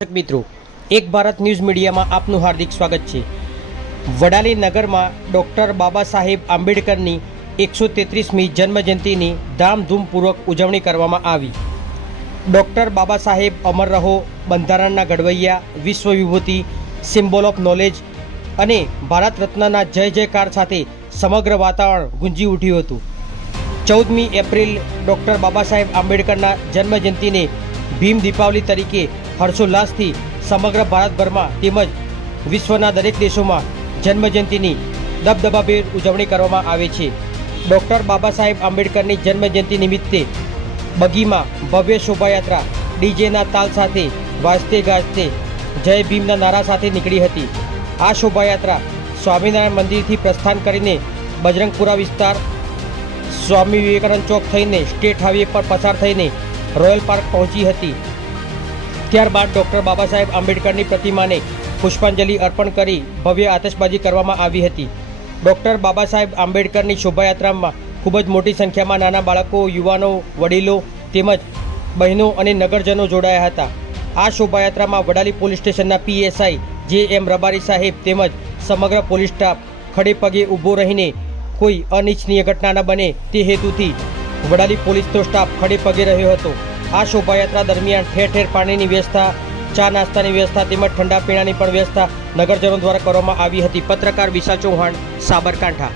મિત્રો, એક ભારત ન્યૂઝ મીડિયામાં આપનું હાર્દિક સ્વાગત છે. વડાલી નગરમાં ડૉક્ટર બાબા સાહેબ આંબેડકરની એકસો તેત્રીસમી જન્મજયંતિની ધામધૂમપૂર્વક ઉજવણી કરવામાં આવી. ડૉક્ટર બાબા સાહેબ અમર રહો, બંધારણના ઘડવૈયા વિશ્વ વિભૂતિ સિમ્બોલ ઓફ નોલેજ અને ભારત રત્નના જય જયકાર સાથે સમગ્ર વાતાવરણ ગુંજી ઉઠ્યું હતું. ચૌદમી એપ્રિલ ડૉક્ટર બાબા સાહેબ આંબેડકરના જન્મજયંતિને ભીમ દીપાવલી તરીકે હર્ષોલ્લાસથી સમગ્ર ભારતભરમાં તેમજ વિશ્વના દરેક દેશોમાં જન્મજયંતિની દબદબાભેર ઉજવણી કરવામાં આવે છે. ડૉક્ટર બાબા સાહેબ આંબેડકરની જન્મજયંતિ નિમિત્તે બગીમાં ભવ્ય શોભાયાત્રા ડીજેના તાલ સાથે વાજતે ગાજતે જય ભીમના નારા સાથે નીકળી હતી. આ શોભાયાત્રા સ્વામિનારાયણ મંદિરથી પ્રસ્થાન કરીને બજરંગપુરા વિસ્તાર સ્વામી વિવેકાનંદ ચોક થઈને સ્ટેટ હાઈવે પર પસાર થઈને રોયલ પાર્ક પહોંચી હતી. ત્યારબાદ ડૉક્ટર બાબા સાહેબ આંબેડકરની પ્રતિમાને પુષ્પાંજલિ અર્પણ કરી ભવ્ય આતશબાજી કરવામાં આવી હતી. ડૉક્ટર બાબા સાહેબ આંબેડકરની શોભાયાત્રામાં ખૂબ જ મોટી સંખ્યામાં નાના બાળકો, યુવાનો, વડીલો તેમજ બહેનો અને નગરજનો જોડાયા હતા. આ શોભાયાત્રામાં વડાલી પોલીસ સ્ટેશનના પીએસઆઈ જે એમ રબારી સાહેબ તેમજ સમગ્ર પોલીસ સ્ટાફ ખડે પગે ઊભો રહીને કોઈ અનિચ્છનીય ઘટના ન બને તે હેતુથી વડાલી પોલીસનો સ્ટાફ ખડે પગે રહ્યો હતો. આ શોભાયાત્રા દરમિયાન ઠેર ઠેર પાણીની વ્યવસ્થા, ચા નાસ્તાની વ્યવસ્થા તેમજ ઠંડા પીણાની પણ વ્યવસ્થા નગરજનો દ્વારા કરવામાં આવી હતી. પત્રકાર વિશા ચૌહાણ, સાબરકાંઠા.